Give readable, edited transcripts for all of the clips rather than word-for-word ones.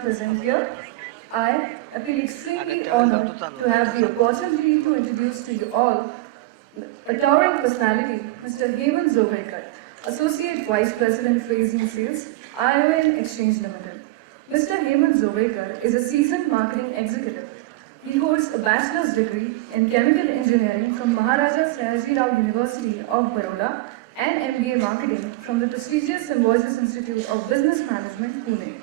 present here. I feel extremely honored to have the opportunity to introduce to you all a towering personality, Mr. Hemant Zogaikar, Associate Vice President Phrasing Sales, ION Exchange Limited. Mr. Hemant Zogaikar is a seasoned marketing executive. He holds a bachelor's degree in chemical engineering from Maharaja Sayaji Rao University of Baroda and MBA marketing from the prestigious Symbiosis Institute of Business Management, Pune.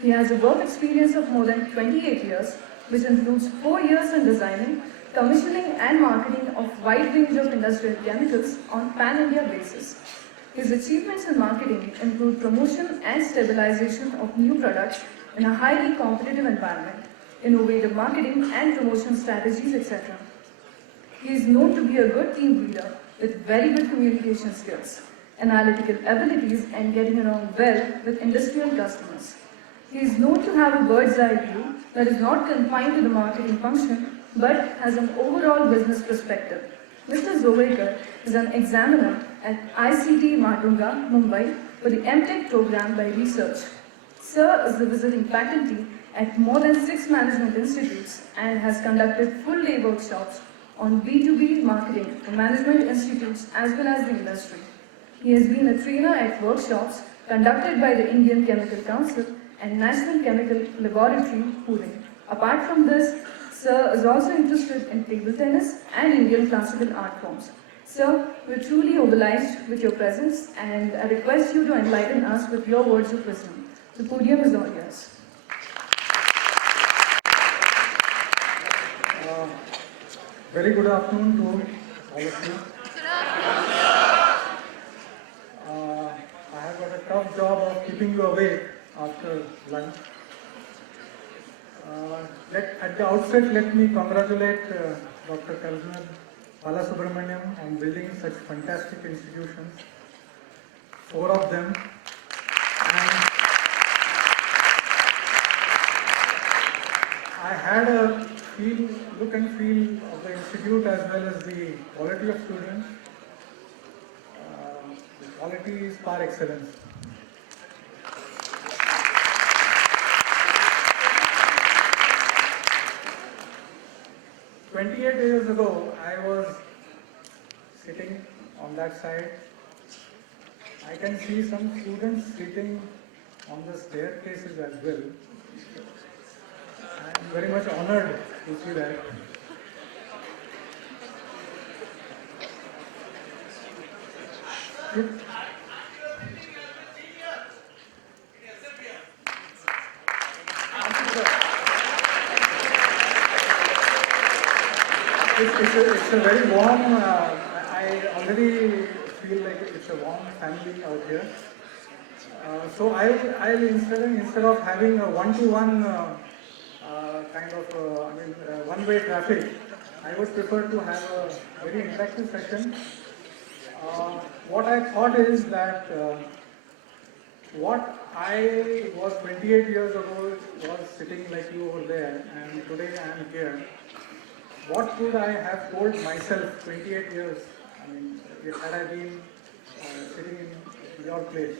He has a work experience of more than 28 years, which includes 4 years in designing, commissioning and marketing of wide range of industrial chemicals on pan-India basis. His achievements in marketing include promotion and stabilization of new products in a highly competitive environment, innovative marketing and promotion strategies, etc. He is known to be a good team leader with very good communication skills, analytical abilities and getting along well with industrial customers. He is known to have a bird's eye view that is not confined to the marketing function but has an overall business perspective. Mr. Zovaikar is an examiner at ICT Matunga, Mumbai for the MTech program by research. Sir is the visiting faculty at more than 6 management institutes and has conducted full-day workshops on B2B marketing for management institutes as well as the industry. He has been a trainer at workshops conducted by the Indian Chemical Council and National Chemical Laboratory, Pune. Apart from this, Sir is also interested in table tennis and Indian classical art forms. Sir, we're truly obliged with your presence and I request you to enlighten us with your words of wisdom. The podium is all yours. Very good afternoon to all of you. I have got a tough job of keeping you awake after lunch. At the outset, let me congratulate Dr. Kalpana Balasubramaniam on building such fantastic institutions, 4 of them. And I had a look and feel of the institute as well as the quality of students. The quality is par excellence. "28 years ago, I was sitting on that side. I can see some students sitting on the staircases as well. I am very much honored to see that. It's a very warm, I already feel like it's a warm family out here. So I'll instead of having a one-to-one one-way traffic, I would prefer to have a very interactive session. What I thought is that what I was 28 years ago was sitting like you over there, and today I am here. What could I have told myself 28 years, had I been sitting in your place?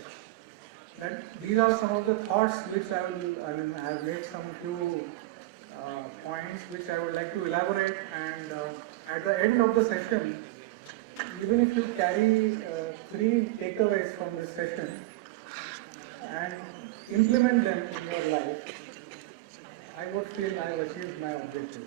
That these are some of the thoughts which I have made some few points which I would like to elaborate, and at the end of the session, even if you carry 3 takeaways from this session and implement them in your life, I would feel I have achieved my objective.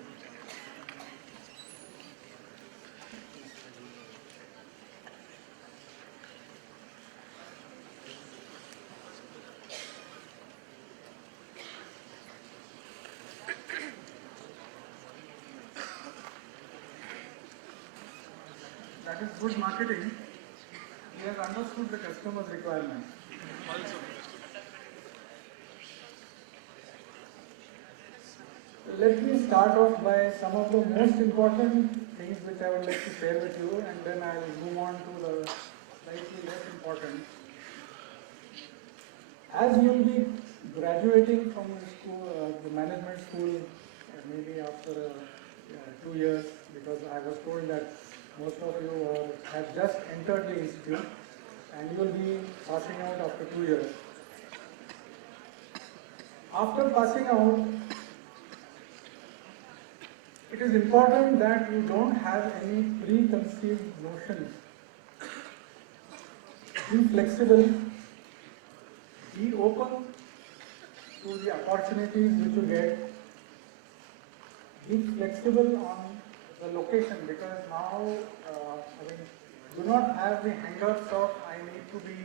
That is good marketing. He has understood the customer's requirements. Let me start off by some of the most important things which I would like to share with you, and then I will move on to the slightly less important. As you will be graduating from the school, the management school, maybe after 2 years, because I was told that most of you have just entered the institute and you will be passing out after 2 years. After passing out, it is important that you don't have any preconceived notions. Be flexible, be open to the opportunities which you get. Be flexible on the location, because now, do not have the hang-ups of I need to be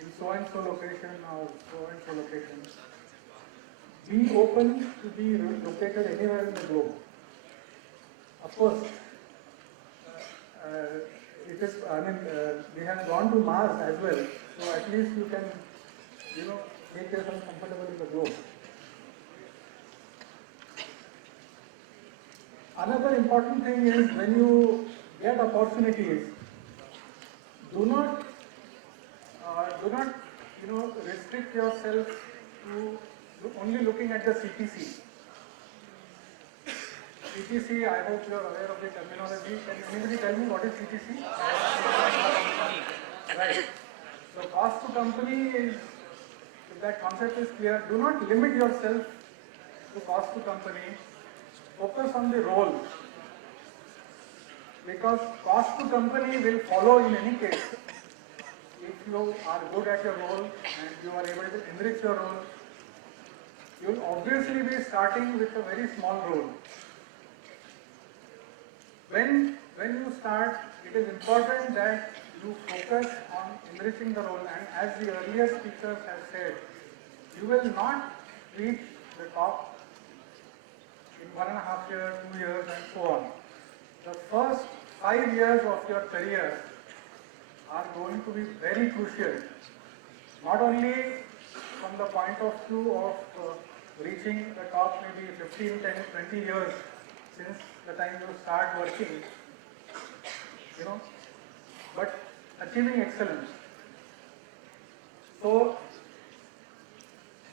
in so and so location or so and so location. Be open to be located anywhere in the globe. Of course, we have gone to Mars as well, so at least you can, make yourself comfortable in the globe. Another important thing is when you get opportunities, do not, restrict yourself to only looking at the CTC. CTC, I hope you are aware of the terminology. Can anybody tell me what is CTC? Right. So cost to company is, if that concept is clear, do not limit yourself to cost to company. Focus on the role. Because cost to company will follow in any case. If you are good at your role and you are able to enrich your role, you will obviously be starting with a very small role. When you start, it is important that you focus on enriching the role, and as the earlier speakers have said, you will not reach the top in 1.5 years, 2 years and so on. The first 5 years of your career are going to be very crucial, not only from the point of view of reaching the top maybe 15, 10, 20 years since the time you start working, but achieving excellence. So,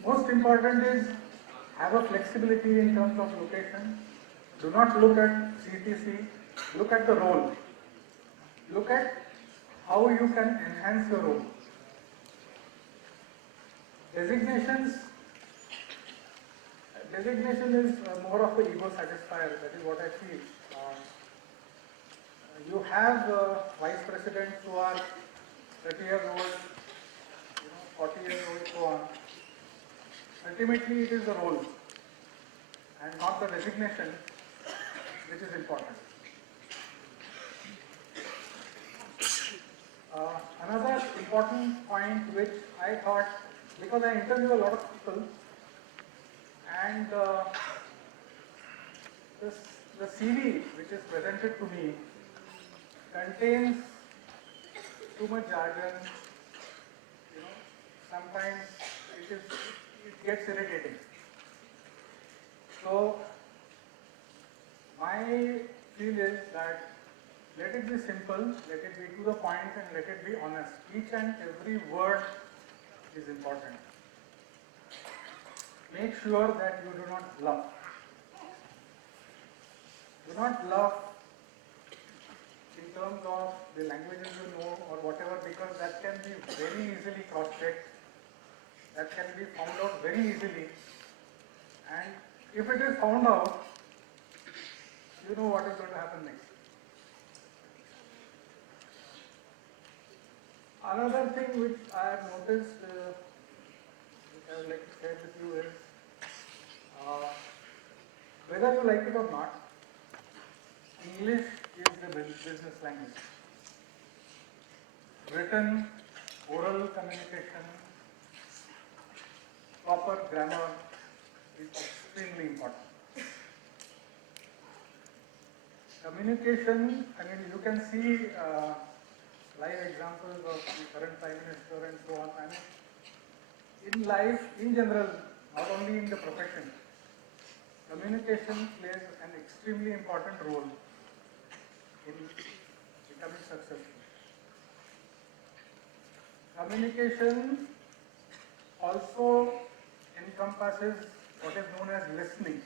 most important is have a flexibility in terms of location. Do not look at CTC, look at the role. Look at how you can enhance your role. Designation is more of an ego satisfier, that is what I feel. You have vice presidents who are 30 years old, 40 years old, so on. Ultimately, it is the role and not the designation which is important. Another important point which I thought, because I interview a lot of people, and the CV which is presented to me contains too much jargon. Sometimes it gets irritating. So my feel is that let it be simple, let it be to the point, and let it be honest. Each and every word is important. Make sure that you do not bluff. Do not bluff in terms of the languages you know or whatever, because that can be very easily cross-checked. That can be found out very easily. And if it is found out, you know what is going to happen next. Another thing which I have noticed, which I would like to share with you is, whether you like it or not, English is the business language. Written, oral communication, proper grammar is extremely important. Communication, you can see live examples of the current Prime Minister and so on. In life, in general, not only in the profession, communication plays an extremely important role in becoming successful. Communication also encompasses what is known as listening.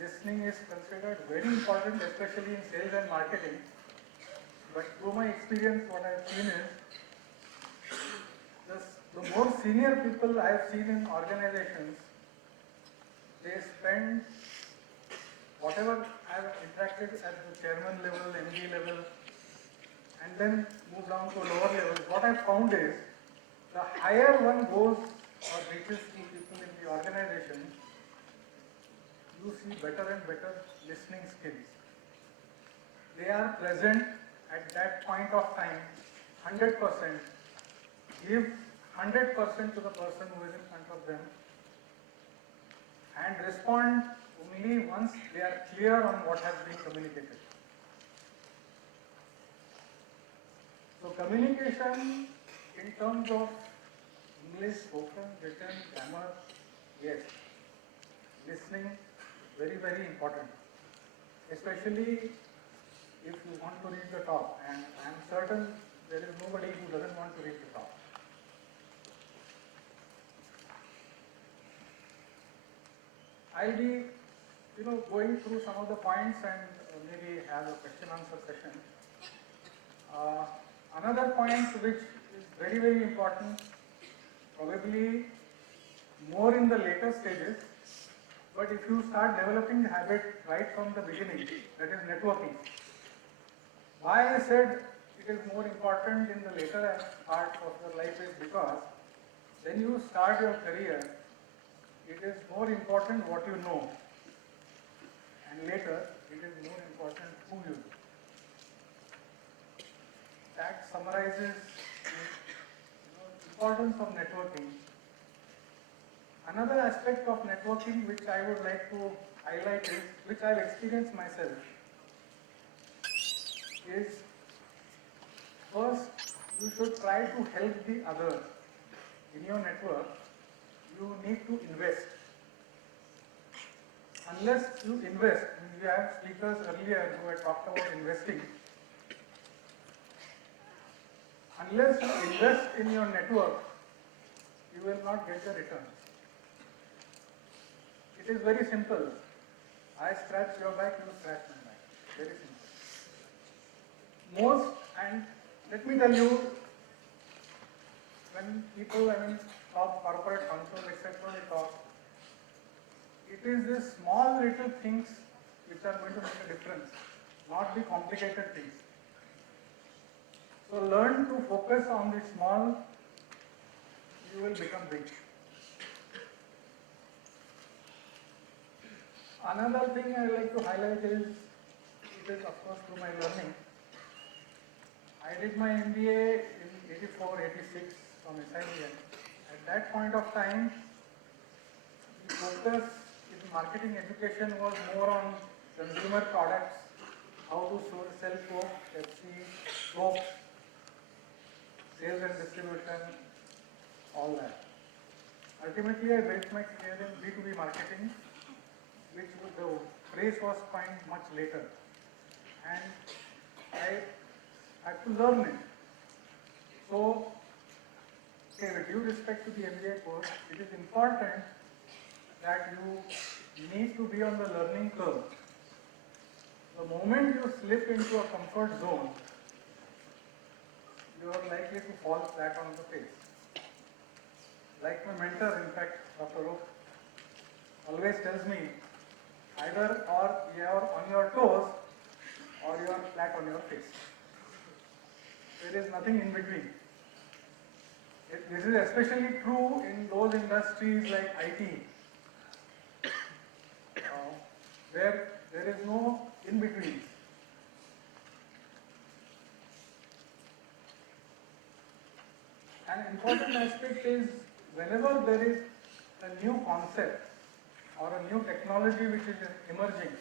Listening is considered very important, especially in sales and marketing. But through my experience, what I have seen is The more senior people I have seen in organizations, they spend whatever I have interacted at the chairman level, MD level, and then move down to lower levels. What I found is the higher one goes or reaches to people in the organization, you see better and better listening skills. They are present at that point of time, 100%, give 100% to the person who is in front of them, and respond only once they are clear on what has been communicated. So communication in terms of English, spoken, written, grammar, yes. Listening, very, very important. Especially if you want to reach the top, and I am certain there is nobody who doesn't want to reach the top. I'll be, going through some of the points and maybe have a question-answer session. Another point which is very, very important, probably more in the later stages, but if you start developing the habit right from the beginning, that is networking. Why I said it is more important in the later part of your life is because when you start your career, it is more important what you know, and later it is more important who you know. That summarizes the importance of networking. Another aspect of networking which I would like to highlight is, which I have experienced myself, is first you should try to help the other. In your network, you need to invest. Unless you invest, we have speakers earlier who had talked about investing. Unless you invest in your network, you will not get the return. It is very simple. I scratch your back, you scratch my back. Very simple. And let me tell you, when people, top corporate functions, etc., they talk, it is the small little things which are going to make a difference, not the complicated things. So learn to focus on the small, you will become big. Another thing I like to highlight is, it is of course through my learning. I did my MBA in 84, 86 from SIBM. At that point of time, the focus in marketing education was more on consumer products, how to sell Coke, Pepsi, soap, sales and distribution, all that. Ultimately, I built my career in B2B marketing, which the phrase was coined much later. And I had to learn it. So, with due respect to the MBA course, it is important that you need to be on the learning curve. The moment you slip into a comfort zone, you are likely to fall flat on the face. Like my mentor, in fact, Dr. Roop, always tells me, either you are on your toes or you are flat on your face. There is nothing in between. This is especially true in those industries like IT, where there is no in between. An important aspect is, whenever there is a new concept or a new technology which is emerging,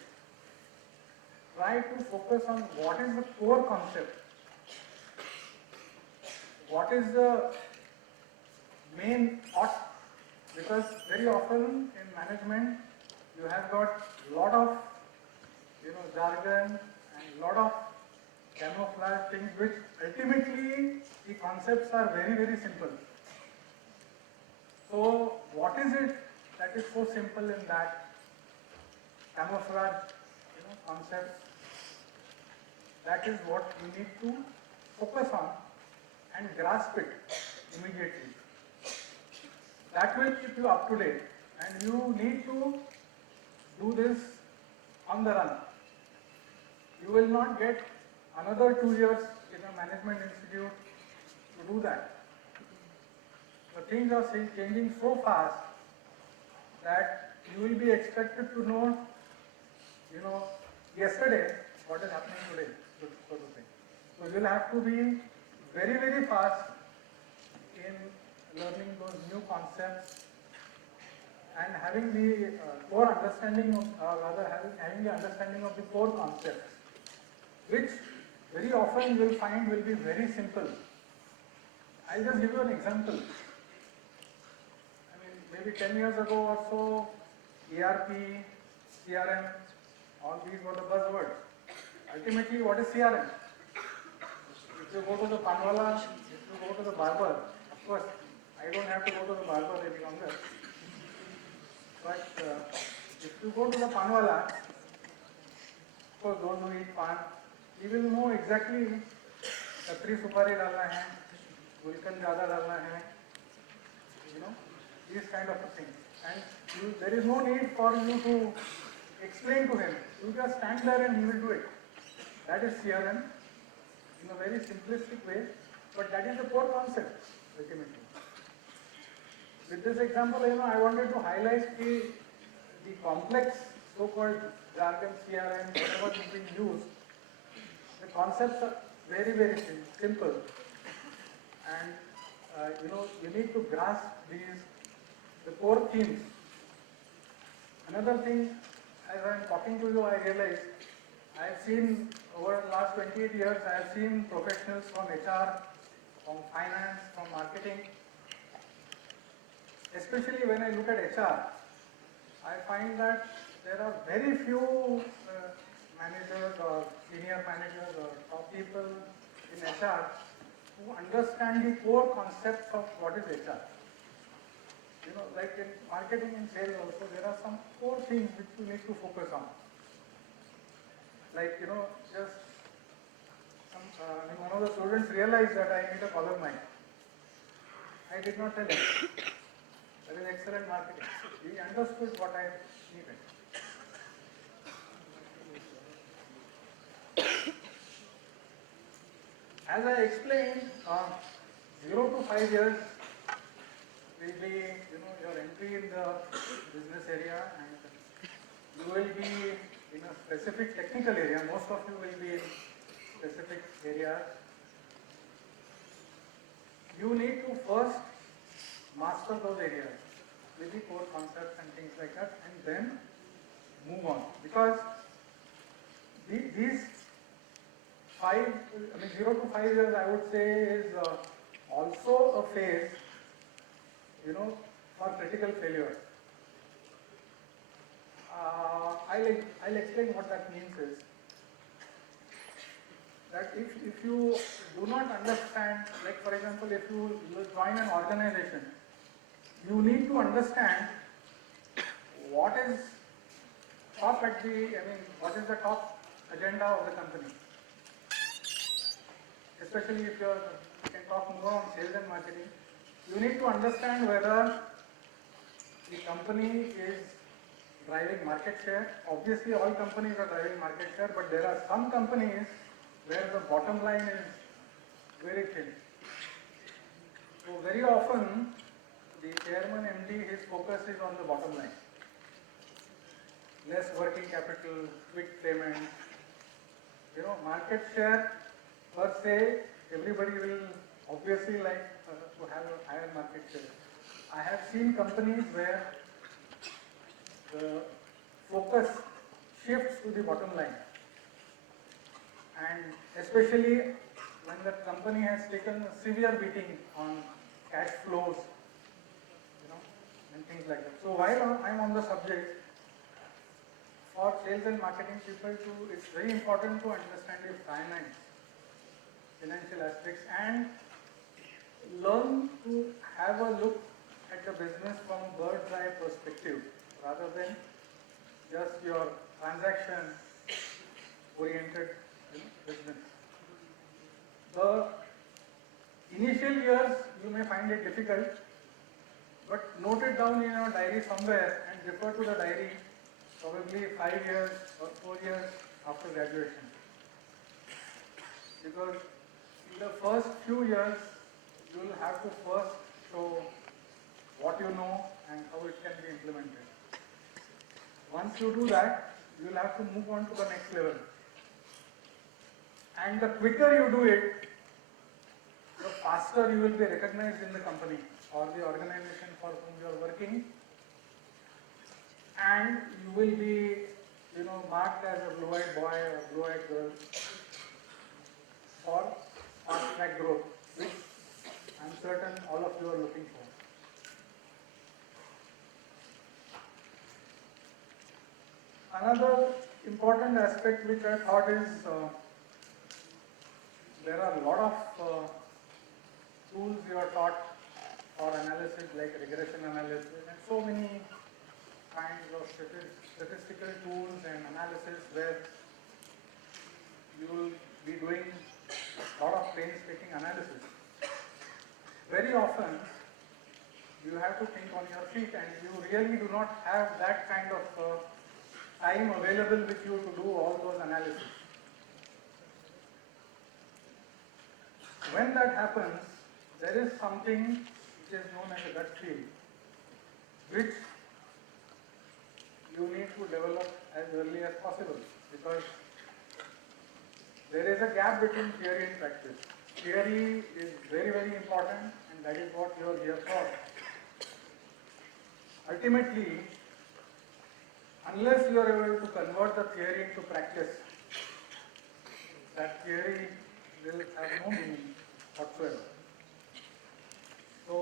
try to focus on what is the core concept, what is the main thought, because very often in management you have got a lot of jargon and a lot of camouflage things, which ultimately the concepts are very, very simple. So what is it that is so simple in that camouflage concepts? That is what you need to focus on and grasp it immediately. That will keep you up to date, and you need to do this on the run. You will not get another 2 years in a management institute to do that. The things are changing so fast that you will be expected to know, yesterday what is happening today, so to say. So you will have to be very, very fast in learning those new concepts and having the core understanding of, rather having the understanding of the core concepts, which very often you will find will be very simple. I'll just give you an example. I mean, maybe 10 years ago or so, ERP, CRM, all these were the buzzwords. Ultimately, what is CRM? If you go to the panwala, if you go to the barber, of course, I don't have to go to the barber any longer. But if you go to the panwala, of course, those who eat pan, he will know exactly कतरी सुपारी डालना है, गुलकंद ज़्यादा डालना है, these kind of a thing. And there is no need for you to explain to him. You just stand there and he will do it. That is CRM in a very simplistic way, but that is the core concept ultimately. With this example, I wanted to highlight the complex so-called jargon, CRM, whatever is being used. The concepts are very, very simple, and you need to grasp the core themes. Another thing, as I am talking to you, I realized I have seen over the last 28 years, I have seen professionals from HR, from finance, from marketing. Especially when I look at HR, I find that there are very few managers or senior managers or top people in HR who understand the core concepts of what is HR. Like in marketing and sales also, there are some core things which you need to focus on. Like, just one of the students realized that I need a collar mic. I did not tell him. That is excellent marketing. He understood what I needed. As I explained, 0 to 5 years will be, your entry in the business area, and you will be in a specific technical area. Most of you will be in specific areas. You need to first master those areas with the core concepts and things like that, and then move on. Because these 0 to 5 years, I would say, is also a phase, for critical failure. I'll explain what that means is that if you do not understand, like for example, if you join an organization, you need to understand what is top what is the top agenda of the company. Especially if you can talk more on sales and marketing, you need to understand whether the company is driving market share. Obviously, all companies are driving market share, but there are some companies where the bottom line is very thin. So very often, the chairman MD, his focus is on the bottom line. Less working capital, quick payment. Market share per se, everybody will obviously like to have a higher market share. I have seen companies where the focus shifts to the bottom line, and especially when the company has taken a severe beating on cash flows, and things like that. So while I am on the subject, for sales and marketing people too, it's very important to understand the finance, financial aspects, and learn to have a look at the business from bird's eye perspective rather than just your transaction oriented business. The initial years you may find it difficult, but note it down in your diary somewhere and refer to the diary probably 5 years or 4 years after graduation. Because in the first few years, you will have to first show what you know and how it can be implemented. Once you do that, you will have to move on to the next level. And the quicker you do it, the faster you will be recognized in the company or the organization for whom you are working, and you will be, marked as a blue-eyed boy or blue-eyed girl for fast-track growth, which I'm certain all of you are looking for. Another important aspect which I thought is there are a lot of tools you are taught for analysis like regression analysis and so many kinds of statistical tools and analysis where you will be doing a lot of painstaking analysis. Very often you have to think on your feet and you really do not have that kind of time available with you to do all those analyses. When that happens, there is something which is known as a gut feel, which you need to develop as early as possible, because there is a gap between theory and practice. Theory is very, very important, and that is what you are here for. Ultimately, unless you are able to convert the theory into practice, that theory will have no meaning whatsoever. So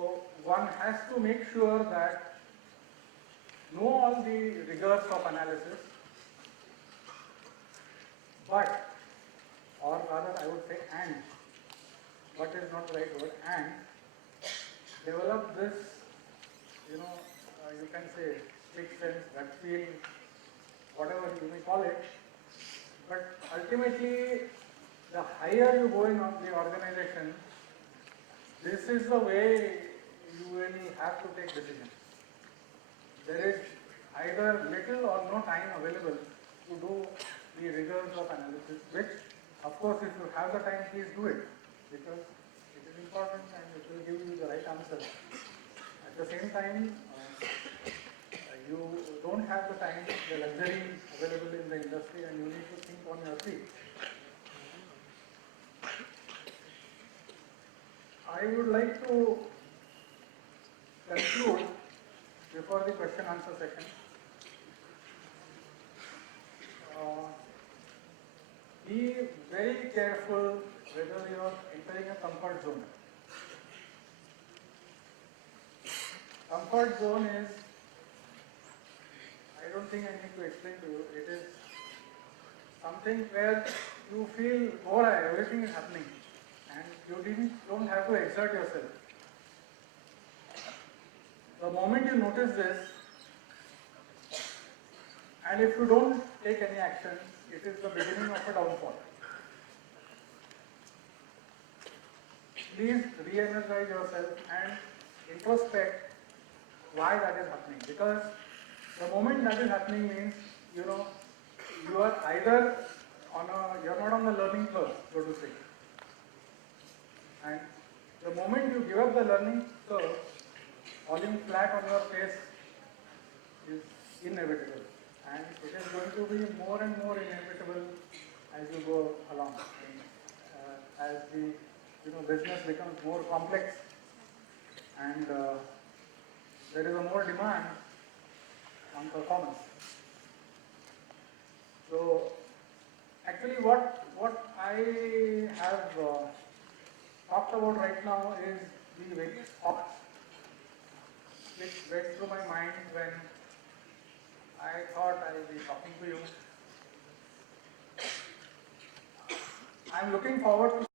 one has to make sure that know all the rigors of analysis, but, or rather I would say and, but is not the right word, and develop this, you can say sixth sense, gut feel, whatever you may call it, but ultimately the higher you go in the organization, this is the way you will have to take decisions. There is either little or no time available to do the rigors of analysis, which of course if you have the time, please do it, because it is important and it will give you the right answer. At the same time, you don't have the time, the luxury available in the industry, and you need to think on your feet. I would like to conclude before the question answer session. Be very careful whether you are entering a comfort zone. Comfort zone is, I don't think I need to explain to you, it is something where you feel, oh, everything is happening and you don't have to exert yourself. The moment you notice this, and if you don't take any action, it is the beginning of a downfall. Please re-energize yourself and introspect why that is happening. Because the moment that is happening means, you are either you're not on the learning curve, so to say. And the moment you give up the learning curve, falling flat on your face is inevitable. And it is going to be more and more inevitable as you go along. And, as the business becomes more complex and there is a more demand on performance. So actually what I have talked about right now is the various thoughts which went through my mind when I thought I would be talking to you. I am looking forward to